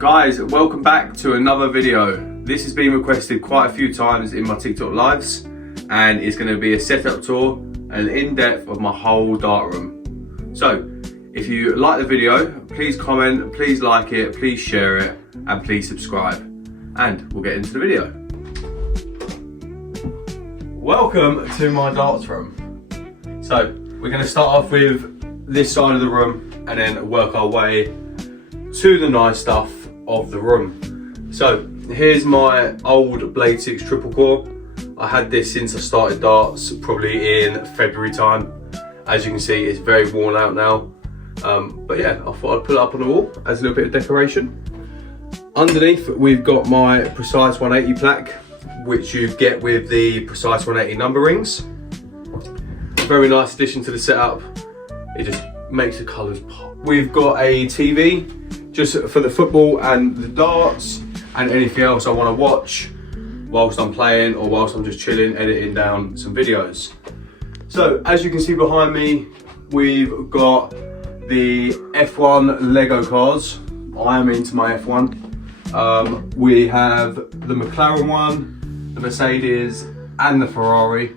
Guys, welcome back to another video. This has been requested quite a few times in my TikTok lives, and it's going to be a setup tour, an in-depth of my whole dart room. So, if you like the video, please comment, please like it, please share it, and please subscribe. And we'll get into the video. Welcome to my darts room. So, we're going to start off with this side of the room and then work our way to the nice stuff of the room. So here's my old Blade 6 triple core. I had this since I started darts, probably in February time. As you can see, it's very worn out now. But yeah, I thought I'd put it up on the wall as a little bit of decoration. Underneath, we've got my Precise 180 plaque, which you get with the Precise 180 number rings. Very nice addition to the setup. It just makes the colours pop. We've got a TV just for the football and the darts and anything else I want to watch whilst I'm playing or whilst I'm just chilling, editing down some videos. So as you can see behind me, we've got the F1 Lego cars. I am into my F1. We have the McLaren one, the Mercedes and the Ferrari.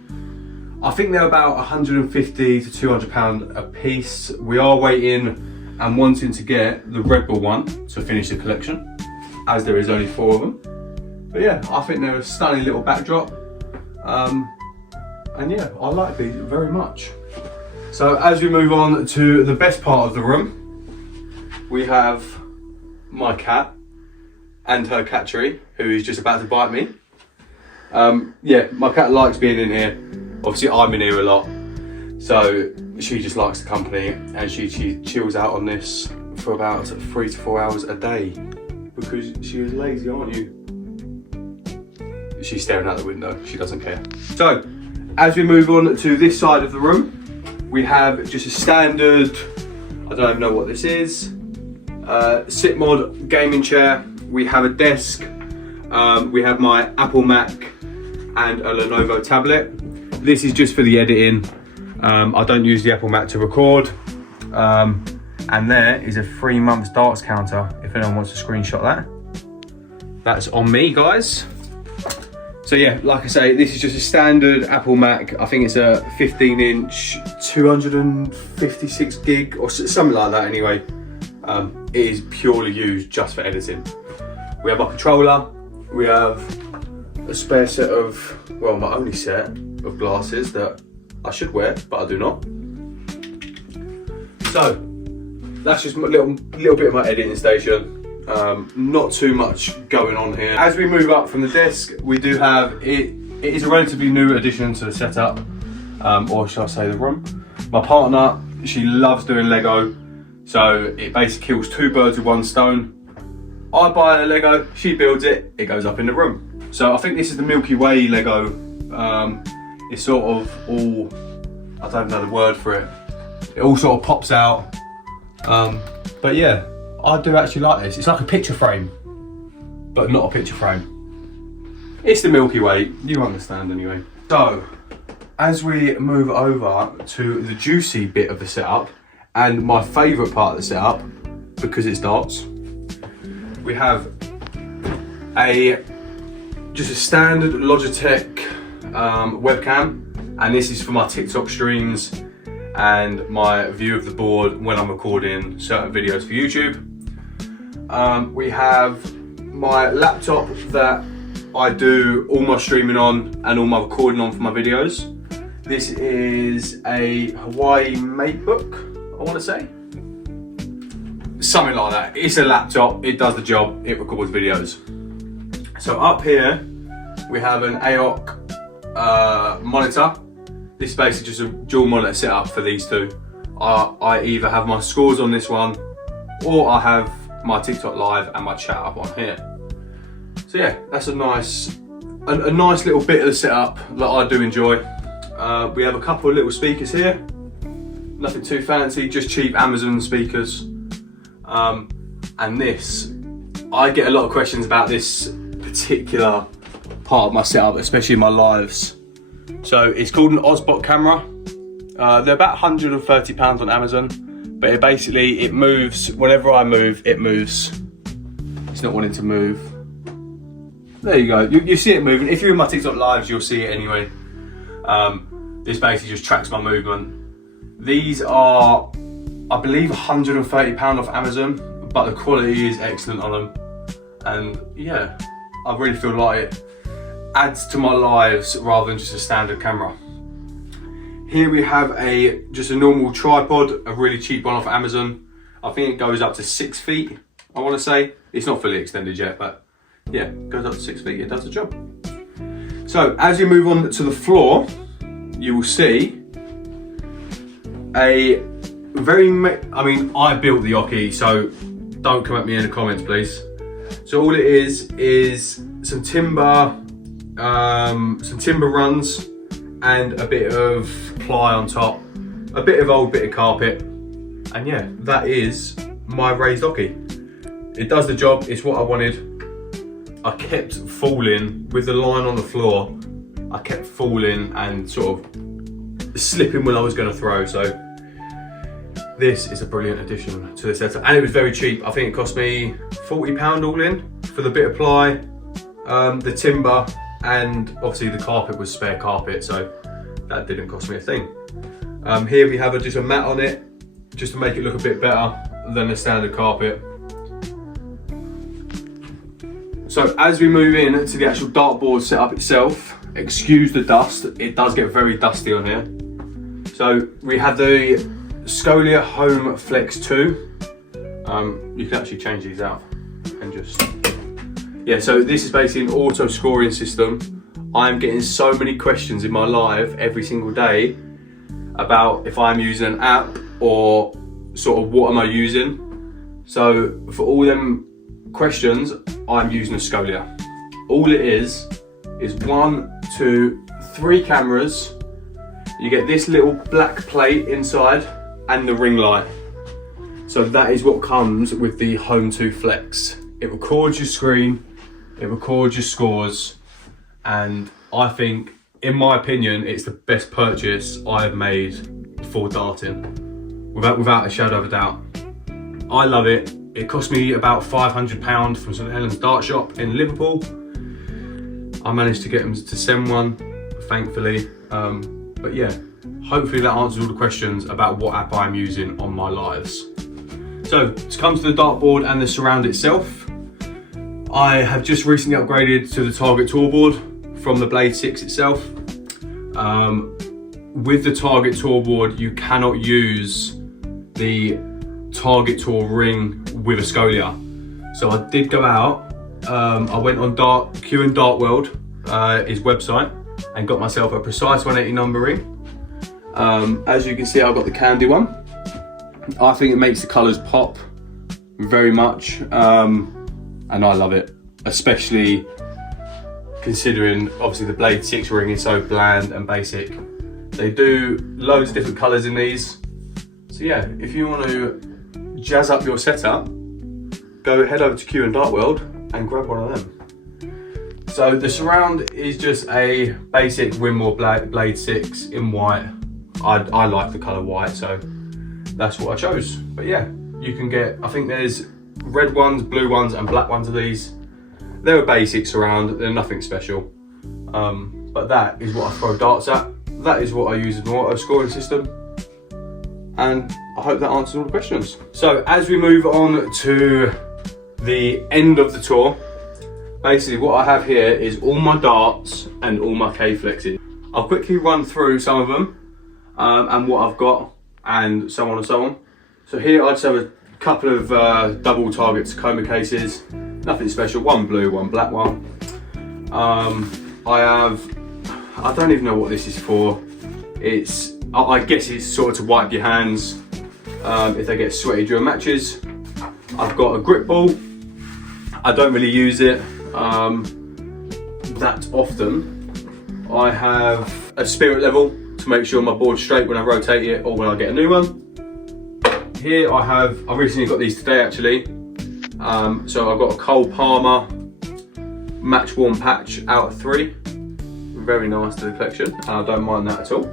I think they're about 150 to 200 pound a piece. We are waiting and wanting to get the Red Bull one to finish the collection, as there is only 4 of them. But yeah, I think they're a stunning little backdrop. And yeah, I like these very much. So as we move on to the best part of the room, we have my cat and her catchery, who is just about to bite me. Yeah, my cat likes being in here. Obviously I'm in here a lot, so she just likes the company, and she chills out on this for about 3 to 4 hours a day because she is lazy, aren't you? She's staring out the window, she doesn't care. So as we move on to this side of the room, we have just a standard, I don't even know what this is, SitMod gaming chair. We have a desk, we have my Apple Mac and a Lenovo tablet. This is just for the editing. I don't use the Apple Mac to record. And there is a 3 months darts counter, if anyone wants to screenshot that. That's on me, guys. So yeah, like I say, this is just a standard Apple Mac. I think it's a 15-inch, 256 gig or something like that anyway. It is purely used just for editing. We have our controller. We have a spare set of, well, my only set of glasses that I should wear, but I do not. So that's just a little bit of my editing station. Not too much going on here. As we move up from the desk, we do have it is a relatively new addition to the setup, or shall I say the room. My partner, she loves doing Lego, so it basically kills 2 birds with 1 stone. I buy a Lego, she builds it, it goes up in the room. So I think this is the Milky Way Lego. It's sort of all, I don't know the word for it. It all sort of pops out. But yeah, I do actually like this. It's like a picture frame, but not a picture frame. It's the Milky Way, you understand anyway. So, as we move over to the juicy bit of the setup, and my favourite part of the setup, because it's darts, we have just a standard Logitech webcam, and this is for my TikTok streams and my view of the board when I'm recording certain videos for YouTube. We have my laptop that I do all my streaming on and all my recording on for my videos. This is a Hawaii MateBook, I want to say. Something like that. It's a laptop, it does the job, it records videos. So up here, we have an AOC monitor. This is basically just a dual monitor setup for these two. I either have my scores on this one, or I have my TikTok live and my chat up on here. So yeah, that's a nice little bit of the setup that I do enjoy. We have a couple of little speakers here. Nothing too fancy, just cheap Amazon speakers. And this, I get a lot of questions about this particular part of my setup, especially in my lives. So it's called an Osbot camera. They're about £130 on Amazon, but it moves, whenever I move, it moves It's not wanting to move. There you go. You see it moving. If you're in my TikTok lives, you'll see it anyway. This basically just tracks my movement. These are, I believe, £130 off Amazon, but the quality is excellent on them. And yeah, I really feel like it adds to my lives rather than just a standard camera. Here we have just a normal tripod, a really cheap one off Amazon. I think it goes up to 6 feet, I want to say. It's not fully extended yet, but yeah, it goes up to 6 feet, it does the job. So as you move on to the floor, you will see I built the Oki, so don't come at me in the comments, please. So all it is some timber runs and a bit of ply on top, a bit of old bit of carpet, and yeah, that is my raised Oki. It does the job, it's what I wanted. I kept falling with the line on the floor. I kept falling and sort of slipping when I was going to throw, so this is a brilliant addition to the setup, and it was very cheap. I think it cost me £40 all in for the bit of ply, the timber, and obviously the carpet was spare carpet, so that didn't cost me a thing. Here we have just a mat on it, just to make it look a bit better than a standard carpet. So as we move in to the actual dartboard setup itself, excuse the dust, it does get very dusty on here. So we have the Scolia Home Flex 2. You can actually change these out and just, yeah, so this is basically an auto scoring system. I'm getting so many questions in my live every single day about if I'm using an app or sort of what am I using. So for all them questions, I'm using a Scolia. All it is 1, 2, 3 cameras. You get this little black plate inside and the ring light. So that is what comes with the Home 2 Flex. It records your screen, it records your scores, and I think, in my opinion, it's the best purchase I've made for darting, without a shadow of a doubt. I love it. It cost me about £500 from St Helens Dart Shop in Liverpool. I managed to get them to send one, thankfully. But yeah, hopefully that answers all the questions about what app I'm using on my lives. So to come to the dartboard and the surround itself, I have just recently upgraded to the Target Tour board from the Blade 6 itself. With the Target Tour board, you cannot use the Target Tour ring with a Scolia. So I did go out, I went on Q and Dart World, his website, and got myself a Precise 180 number ring. As you can see, I've got the Candy one. I think it makes the colours pop very much, and I love it, especially considering obviously the Blade 6 ring is so bland and basic. They do loads of different colours in these. So yeah, if you want to jazz up your setup, go head over to Q and Dart World and grab one of them. So the surround is just a basic Winmore Blade 6 in white. I like the colour white, so that's what I chose. But yeah, you can get, I think there's red ones, blue ones and black ones of these. They're a basic surround, they're nothing special. But that is what I throw darts at. That is what I use as an auto scoring system. And I hope that answers all the questions. So as we move on to the end of the tour, basically what I have here is all my darts and all my K-flexes. I'll quickly run through some of them and what I've got and so on and so on. So here I just have a couple of double target Tacoma cases, nothing special, one blue, one black one. I don't even know what this is for. I guess it's sort of to wipe your hands if they get sweaty during matches. I've got a grip ball. I don't really use it that often. I have a spirit level to make sure my board's straight when I rotate it or when I get a new one. Here I recently got these today actually. So I've got a Cole Palmer match worn patch out of 3. Very nice to the collection, and I don't mind that at all.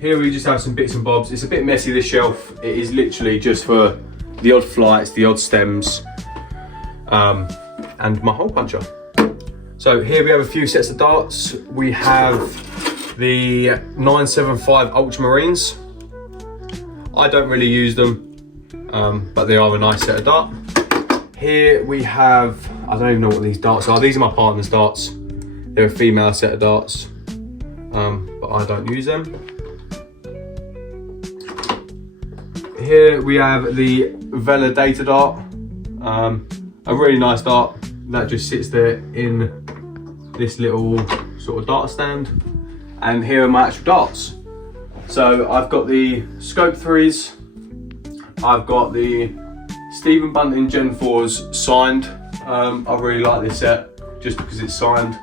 Here we just have some bits and bobs. It's a bit messy, this shelf. It is literally just for the odd flights, the odd stems. and my hole puncher. So here we have a few sets of darts. We have the 975 Ultramarines. I don't really use them, but they are a nice set of dart. Here we have, I don't even know what these darts are. These are my partner's darts. They're a female set of darts, but I don't use them. Here we have the Vela Data dart, a really nice dart that just sits there in this little sort of dart stand. And here are my actual darts. So I've got the Scope 3s, I've got the Stephen Bunting Gen 4s signed. I really like this set just because it's signed.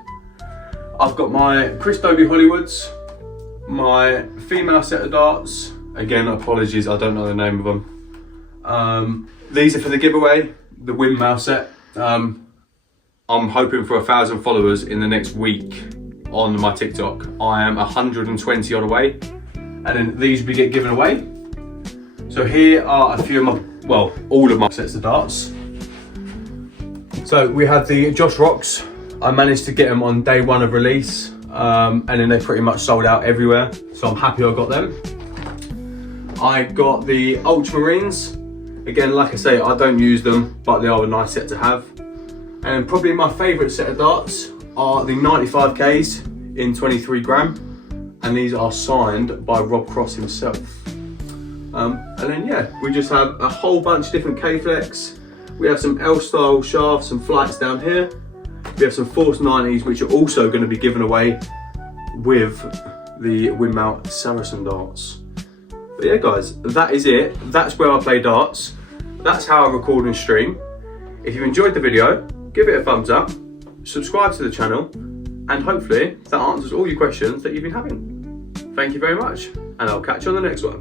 I've got my Chris Dobie Hollywoods, my female set of darts. Again, apologies, I don't know the name of them. These are for the giveaway, the windmill set. I'm hoping for 1,000 followers in the next week on my TikTok. I am 120 odd away, and then these will get given away. So here are a few of my, well, all of my sets of darts. So we have the Josh Rocks. I managed to get them on day one of release, and then they pretty much sold out everywhere. So I'm happy I got them. I got the Ultramarines. Again, like I say, I don't use them, but they are a nice set to have. And probably my favourite set of darts are the 95Ks in 23 gram, and these are signed by Rob Cross himself. And then yeah, we just have a whole bunch of different K-Flex. We have some L-style shafts and flights down here. We have some Force 90s, which are also going to be given away with the Windmount Saracen darts. But yeah guys, that is it. That's where I play darts. That's how I record and stream. If you enjoyed the video, give it a thumbs up, subscribe to the channel, and hopefully that answers all your questions that you've been having. Thank you very much, and I'll catch you on the next one.